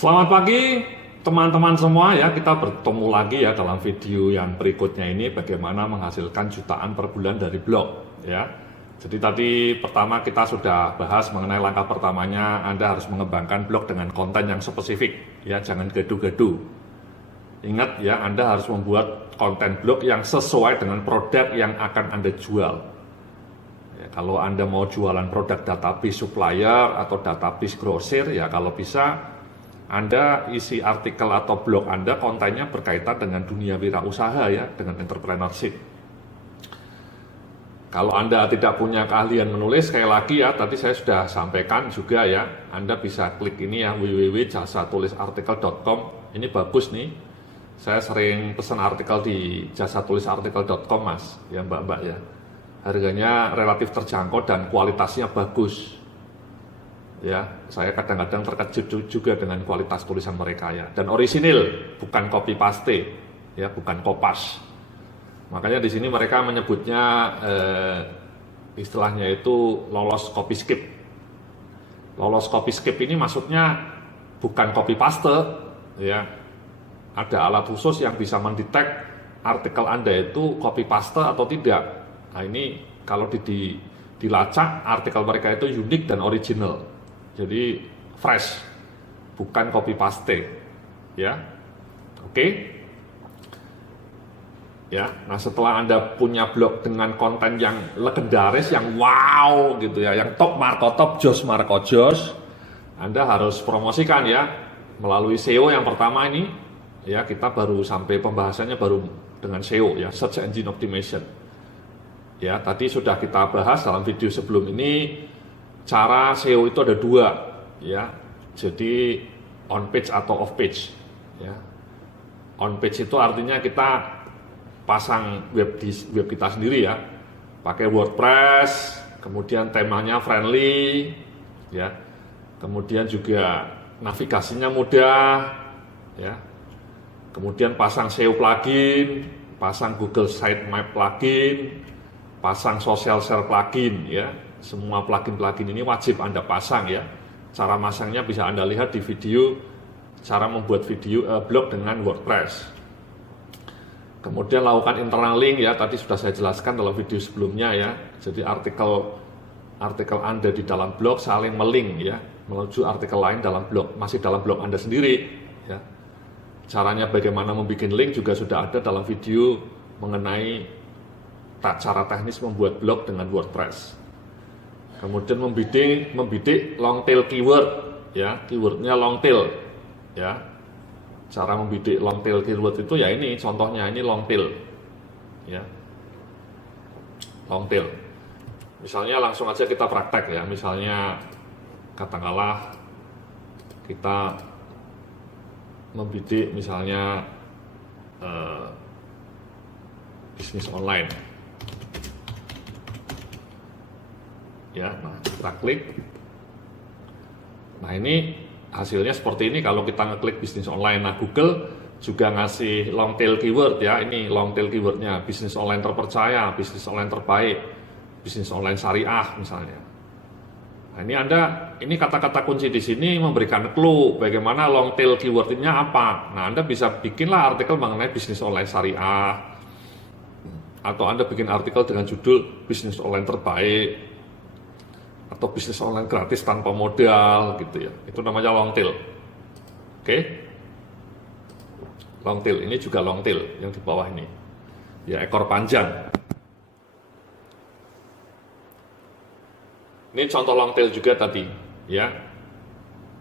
Selamat pagi teman-teman semua ya, kita bertemu lagi ya dalam video yang berikutnya ini bagaimana menghasilkan jutaan per bulan dari blog ya. Jadi tadi pertama kita sudah bahas mengenai langkah pertamanya Anda harus mengembangkan blog dengan konten yang spesifik ya, jangan gaduh-gaduh. Ingat ya, Anda harus membuat konten blog yang sesuai dengan produk yang akan Anda jual. Ya, kalau Anda mau jualan produk database supplier atau database grosir ya, kalau bisa Anda isi artikel atau blog Anda kontennya berkaitan dengan dunia wirausaha ya, dengan entrepreneurship. Kalau Anda tidak punya keahlian menulis, sekali lagi ya, tadi saya sudah sampaikan juga ya, Anda bisa klik ini ya, www.jasatulisartikel.com. Ini bagus nih, saya sering pesan artikel di jasatulisartikel.com mas, ya mbak-mbak ya. Harganya relatif terjangkau dan kualitasnya bagus. Ya, saya kadang-kadang terkejut juga dengan kualitas tulisan mereka ya, dan orisinil, bukan copy paste, ya, bukan kopas. Makanya di sini mereka menyebutnya istilahnya itu lolos copy skip. Lolos copy skip ini maksudnya bukan copy paste, ya. Ada alat khusus yang bisa mendetek artikel Anda itu copy paste atau tidak. Nah ini kalau dilacak artikel mereka itu unik dan original. Jadi fresh, bukan copy paste, ya. Oke. Ya, nah setelah Anda punya blog dengan konten yang legendaris, yang wow gitu ya, yang top Marco top, Jos Marco Jos, Anda harus promosikan ya melalui SEO yang pertama ini. Ya, kita baru sampai pembahasannya baru dengan SEO ya, Search Engine Optimization. Ya, tadi sudah kita bahas dalam video sebelum ini. Cara SEO itu ada dua ya, jadi on page atau off page ya. On page itu artinya kita pasang web kita sendiri ya, pakai WordPress, kemudian temanya friendly ya, kemudian juga navigasinya mudah ya, kemudian pasang SEO plugin, pasang Google Sitemap plugin, pasang social share plugin ya. Semua plugin-plugin ini wajib Anda pasang ya. Cara masangnya bisa Anda lihat di video cara membuat video blog dengan WordPress. Kemudian lakukan internal link ya, tadi sudah saya jelaskan dalam video sebelumnya ya. Jadi artikel Anda di dalam blog saling melink ya, menuju artikel lain dalam blog, masih dalam blog Anda sendiri ya. Caranya bagaimana membuat link juga sudah ada dalam video mengenai cara teknis membuat blog dengan WordPress. Kemudian membidik long tail keyword ya, keywordnya long tail ya. Cara membidik long tail keyword itu ya ini contohnya, ini long tail ya, long tail. Misalnya langsung aja kita praktek ya, misalnya katakanlah kita membidik misalnya bisnis online ya. Nah kita klik, nah ini hasilnya seperti ini kalau kita ngeklik bisnis online. Nah Google juga ngasih long tail keyword ya, ini long tail keywordnya bisnis online terpercaya, bisnis online terbaik, bisnis online syariah misalnya. Nah ini kata-kata kunci di sini memberikan clue bagaimana long tail keywordnya apa. Nah Anda bisa bikinlah artikel mengenai bisnis online syariah, atau Anda bikin artikel dengan judul bisnis online terbaik, atau bisnis online gratis tanpa modal gitu ya. Itu namanya long tail. Oke. Long tail ini juga long tail yang di bawah ini. Ya, ekor panjang. Ini contoh long tail juga tadi ya.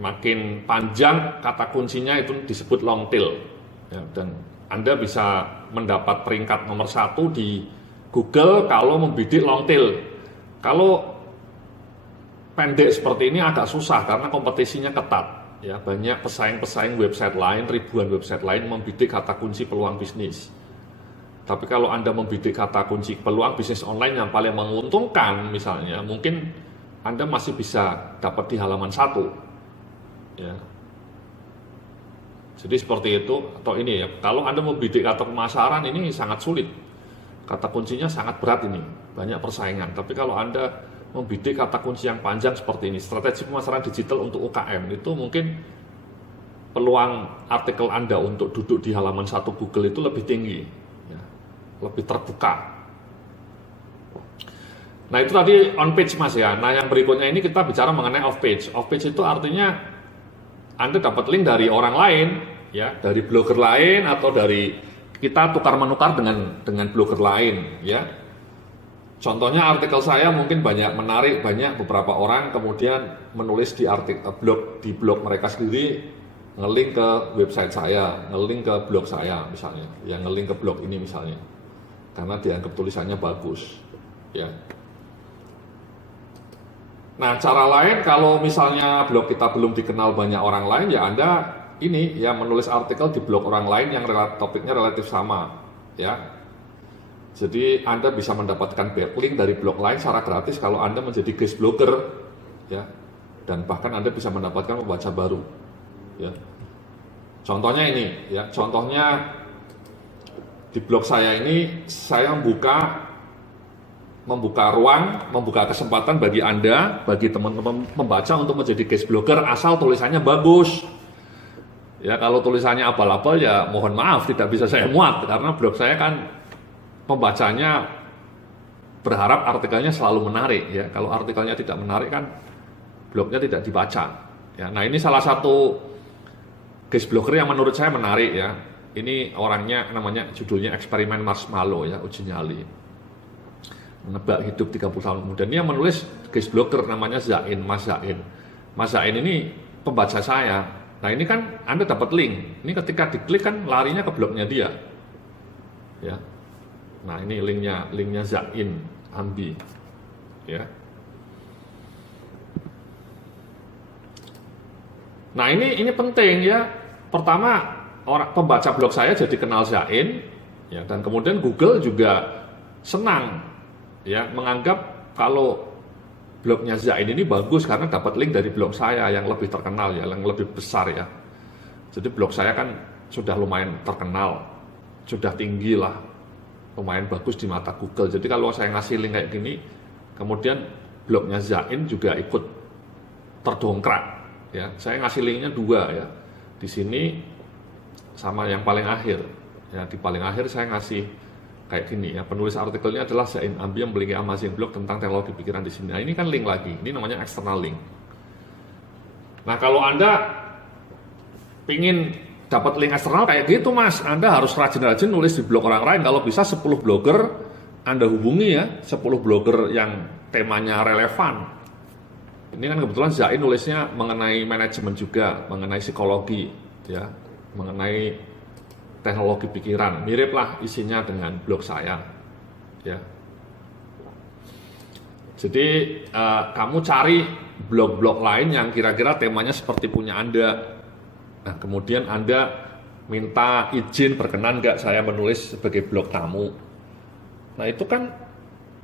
Makin panjang kata kuncinya itu disebut long tail. Ya, dan Anda bisa mendapat peringkat nomor 1 di Google kalau membidik long tail. Kalau pendek seperti ini agak susah karena kompetisinya ketat ya, banyak pesaing-pesaing website lain, ribuan website lain membidik kata kunci peluang bisnis. Tapi kalau Anda membidik kata kunci peluang bisnis online yang paling menguntungkan misalnya, mungkin Anda masih bisa dapat di halaman 1 ya. Jadi seperti itu. Atau ini ya, kalau Anda membidik kata pemasaran ini sangat sulit, kata kuncinya sangat berat ini, banyak persaingan. Tapi kalau Anda membidik kata kunci yang panjang seperti ini, strategi pemasaran digital untuk UKM, itu mungkin peluang artikel Anda untuk duduk di halaman satu Google itu lebih tinggi, ya, lebih terbuka. Nah itu tadi on page Mas ya. Nah yang berikutnya ini kita bicara mengenai off page. Off page itu artinya Anda dapat link dari orang lain, ya, dari blogger lain atau dari kita tukar menukar dengan blogger lain, ya. Contohnya artikel saya mungkin banyak menarik, banyak beberapa orang kemudian menulis di blog mereka sendiri, ngelink ke website saya, ngelink ke blog saya misalnya, ya ngelink ke blog ini misalnya, karena dianggap tulisannya bagus, ya. Nah cara lain kalau misalnya blog kita belum dikenal banyak orang lain, ya Anda ini ya menulis artikel di blog orang lain yang topiknya relatif sama, ya. Jadi Anda bisa mendapatkan backlink dari blog lain secara gratis kalau Anda menjadi guest blogger, ya, dan bahkan Anda bisa mendapatkan pembaca baru, ya. Contohnya ini, ya, contohnya di blog saya ini saya membuka ruang, membuka kesempatan bagi Anda, bagi teman-teman membaca untuk menjadi guest blogger asal tulisannya bagus. Ya kalau tulisannya abal-abal ya mohon maaf tidak bisa saya muat karena blog saya kan pembacanya berharap artikelnya selalu menarik, ya. Kalau artikelnya tidak menarik kan blognya tidak dibaca, ya. Nah ini salah satu guest blogger yang menurut saya menarik, ya. Ini orangnya namanya judulnya eksperimen marshmallow, ya, uji nyali menebak hidup 30 tahun kemudian. Dia menulis guest blogger namanya Mas Zain ini pembaca saya. Nah ini kan Anda dapat link, ini ketika diklik kan larinya ke blognya dia, ya. Nah ini linknya Zain Ambi, ya. Nah ini penting, ya. Pertama orang pembaca blog saya jadi kenal Zain, ya, dan kemudian Google juga senang, ya, menganggap kalau blognya Zain ini bagus karena dapat link dari blog saya yang lebih terkenal, ya, yang lebih besar, ya. Jadi blog saya kan sudah lumayan terkenal, sudah tinggi lah, lumayan bagus di mata Google. Jadi kalau saya ngasih link kayak gini, kemudian blognya Zain juga ikut terdongkrak, ya. Saya ngasih linknya 2, ya, di sini sama yang paling akhir, ya. Di paling akhir saya ngasih kayak gini, ya, penulis artikelnya adalah Zain Ambi yang memiliki amazing blog tentang teknologi pikiran di sini. Nah ini kan link lagi, ini namanya external link. Nah kalau Anda pingin dapat link eksternal kayak gitu Mas, Anda harus rajin-rajin nulis di blog orang lain. Kalau bisa 10 blogger Anda hubungi, ya, 10 blogger yang temanya relevan. Ini kan kebetulan Zain nulisnya mengenai manajemen juga, mengenai psikologi, ya, mengenai teknologi pikiran. Mirip lah isinya dengan blog saya, ya. Jadi kamu cari blog-blog lain yang kira-kira temanya seperti punya Anda. Nah, kemudian Anda minta izin, berkenan nggak saya menulis sebagai blog tamu. Nah, itu kan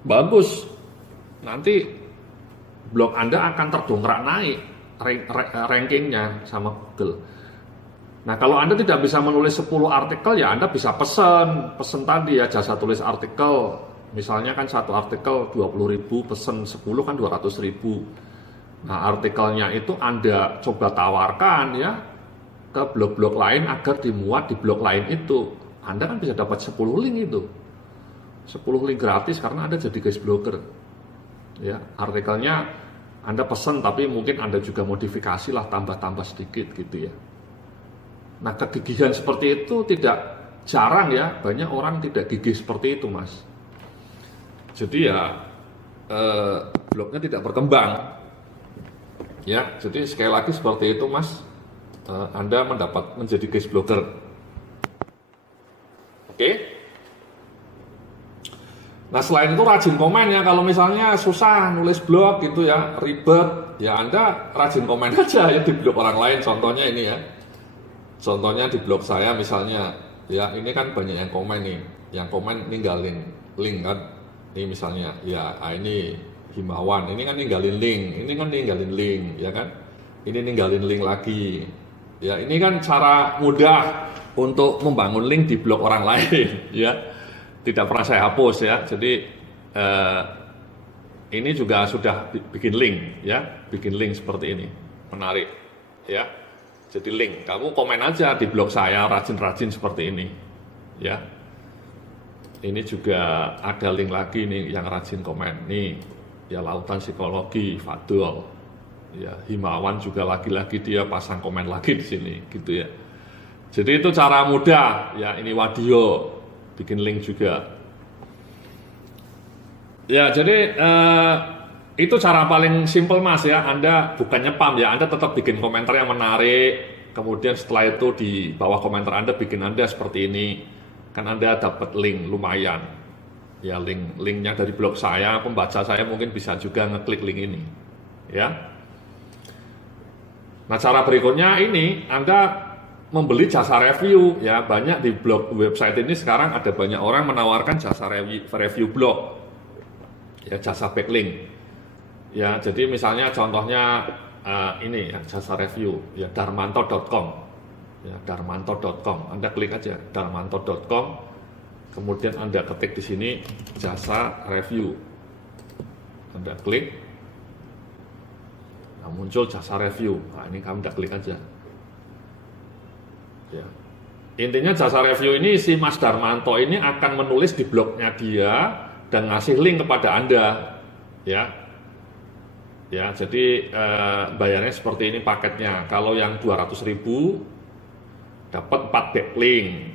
bagus. Nanti blog Anda akan terdongkrak naik rankingnya sama Google. Nah, kalau Anda tidak bisa menulis 10 artikel, ya Anda bisa pesen tadi, ya, jasa tulis artikel. Misalnya kan satu artikel 20.000, pesen 10 kan 200.000. Nah, artikelnya itu Anda coba tawarkan, ya, ke blog-blog lain agar dimuat di blog lain itu. Anda kan bisa dapat 10 link itu. 10 link gratis karena Anda jadi guest blogger. Ya, artikelnya Anda pesan tapi mungkin Anda juga modifikasi lah, tambah-tambah sedikit gitu, ya. Nah, kegigihan seperti itu tidak jarang, ya. Banyak orang tidak gigih seperti itu, Mas. Jadi ya blognya tidak berkembang. Ya, jadi sekali lagi seperti itu, Mas. Anda menjadi guest blogger. Oke. Nah selain itu rajin komen, ya. Kalau misalnya susah nulis blog gitu, ya, ribet, ya Anda rajin komen aja, ya, di blog orang lain. Contohnya ini, ya. Contohnya di blog saya misalnya, ya, ini kan banyak yang komen nih. Yang komen ninggalin link kan. Ini misalnya, ya, ini himbauan, ini kan ninggalin link, ya kan. Ini ninggalin link lagi. Ya, ini kan cara mudah untuk membangun link di blog orang lain, ya. Tidak pernah saya hapus, ya. Jadi ini juga sudah bikin link, ya, bikin link seperti ini, menarik, ya. jadi link. Kamu komen aja di blog saya rajin-rajin seperti ini, ya. Ini juga ada link lagi nih yang rajin komen nih, ya Lautan Psikologi Fadol, ya Himawan juga lagi-lagi dia pasang komen lagi di sini, gitu ya. Jadi itu cara mudah, ya ini Wadio bikin link juga. Ya jadi itu cara paling simple Mas ya. Anda bukan nyepam ya, Anda tetap bikin komentar yang menarik. Kemudian setelah itu di bawah komentar Anda bikin Anda seperti ini. Kan Anda dapat link lumayan. Ya linknya dari blog saya, pembaca saya mungkin bisa juga ngeklik link ini. Ya. Nah cara berikutnya ini Anda membeli jasa review ya. Banyak di blog website ini sekarang ada banyak orang menawarkan jasa review blog. Ya jasa backlink. Ya, jadi misalnya contohnya ini ya jasa review ya darmanto.com. Ya, darmanto.com. Anda klik aja darmanto.com. Kemudian Anda ketik di sini jasa review. Anda klik. Nah, muncul jasa review. Nah, ini kamu klik aja. Ya. Intinya jasa review ini si Mas Darmanto ini akan menulis di blognya dia dan ngasih link kepada Anda, ya. Ya, jadi bayarnya seperti ini paketnya. Kalau yang 200.000 dapat 4 backlink.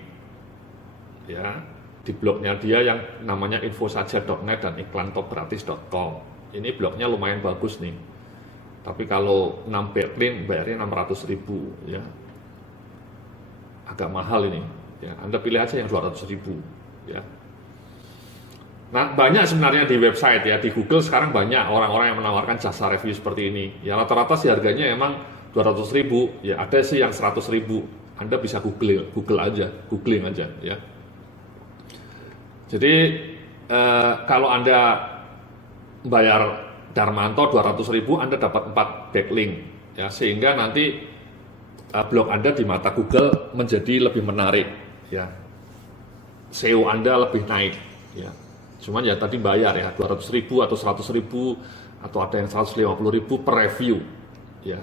Ya, di blognya dia yang namanya infosaja.net dan iklantopgratis.com. Ini blognya lumayan bagus nih. Tapi kalau 6 backlink bayarnya 600.000, ya. Agak mahal ini. Ya, Anda pilih aja yang 200.000, ya. Nah, banyak sebenarnya di website ya, di Google sekarang banyak orang-orang yang menawarkan jasa review seperti ini. Ya rata-rata sih harganya emang 200.000, ya ada sih yang 100.000. Anda bisa googling aja ya. Jadi kalau Anda bayar Darmanto 200.000, Anda dapat 4 backlink ya, sehingga nanti blog Anda di mata Google menjadi lebih menarik ya. SEO Anda lebih naik ya. Cuman ya tadi bayar ya 200.000 atau 100.000 atau ada yang 150.000 per review ya.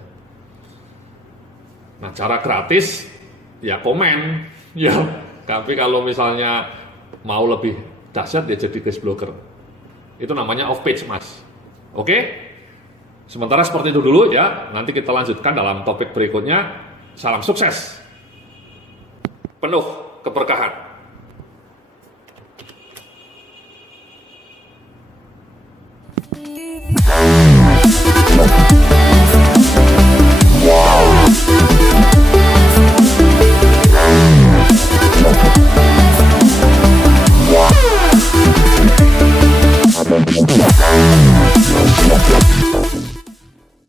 Nah cara gratis ya komen ya. Tapi kalau misalnya mau lebih dahsyat ya jadi guest blogger. Itu namanya off page Mas. Oke? Sementara seperti itu dulu ya. Nanti kita lanjutkan dalam topik berikutnya. Salam sukses. Penuh keberkahan.